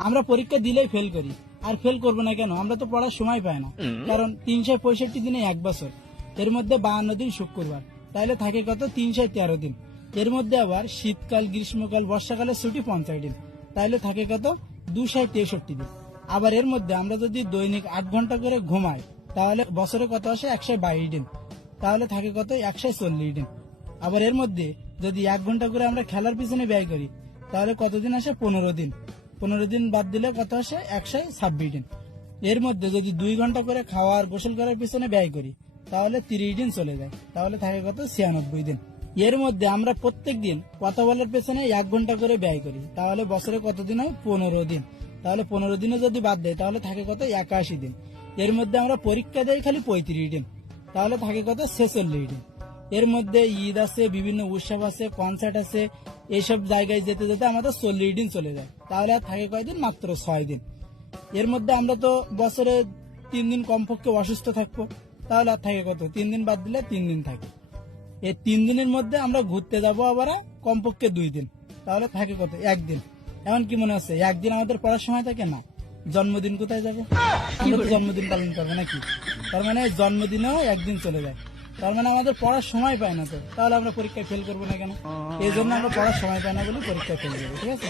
আমরা পরীক্ষা দিলেই ফেল করি। আর ফেল করবো না কেন? আমরা তো পড়ার সময় পাই না। কারণ 365 দিনে 1 বছর, এর মধ্যে 52 দিন শুক্রবার, তাহলে থাকে কত? 313 দিন। এর মধ্যে আবার শীতকাল, গ্রীষ্মকাল, বর্ষাকালের ছুটি 50 দিন, তাহলে থাকে কত? 263 দিন। আবার এর মধ্যে আমরা যদি দৈনিক 8 ঘন্টা করে ঘুমাই, তাহলে বছরে কত আসে? 122 দিন, তাহলে থাকে কত? 140 দিন। আবার এর মধ্যে যদি 1 ঘন্টা করে আমরা খেলার পিছনে ব্যয় করি, তাহলে কতদিন আসে? 15 দিন। 15 দিন বাদ দিলে কত আসে? 126 দিন। এর মধ্যে যদি 2 ঘন্টা করে খাওয়া আর গোসল করার পিছনে ব্যয় করি, তাহলে 30 দিন চলে যায়, তাহলে থাকে কত? 96 দিন। এর মধ্যে আমরা প্রত্যেক দিন কথা বলার পেছনে 1 ঘন্টা করে ব্যয় করি, তাহলে বছরে কতদিন হয়? 15 দিন। তাহলে 15 দিনে যদি বাদ দেয়, তাহলে থাকে কত? 81 দিন। এর মধ্যে আমরা পরীক্ষা দেই খালি 35 দিন, তাহলে থাকে কত? 46 দিন। এর মধ্যে ঈদ আছে, বিভিন্ন উৎসব আছে, কনসার্ট আছে, এইসব জায়গায় যেতে যেতে আমাদের 40 দিন চলে যায়, তাহলে আর থাকে কয়দিন? মাত্র 6 দিন। এর মধ্যে আমরা তো বছরে 3 দিন কমপক্ষে অসুস্থ থাকবো, তাহলে আর থাকে কত? 3 দিন বাদ দিলে 3 দিন থাকে। এই 3 দিনের মধ্যে আমরা ঘুরতে যাবো আবার কমপক্ষে 2 দিন, তাহলে থাকে কত? 1 দিন। এমন কি মনে হচ্ছে একদিন আমাদের পড়ার সময় থাকে না? জন্মদিন কোথায় যাবে? আমরা তো জন্মদিন পালন করবো নাকি? তার মানে জন্মদিনেও 1 দিন চলে যায়, তার মানে আমাদের পড়ার সময় পায় না। তো তাহলে আমরা পরীক্ষায় ফেল করবো না কেন? এই জন্য আমরা পড়ার সময় পাই না বলে পরীক্ষায় ফেল করবো, ঠিক আছে?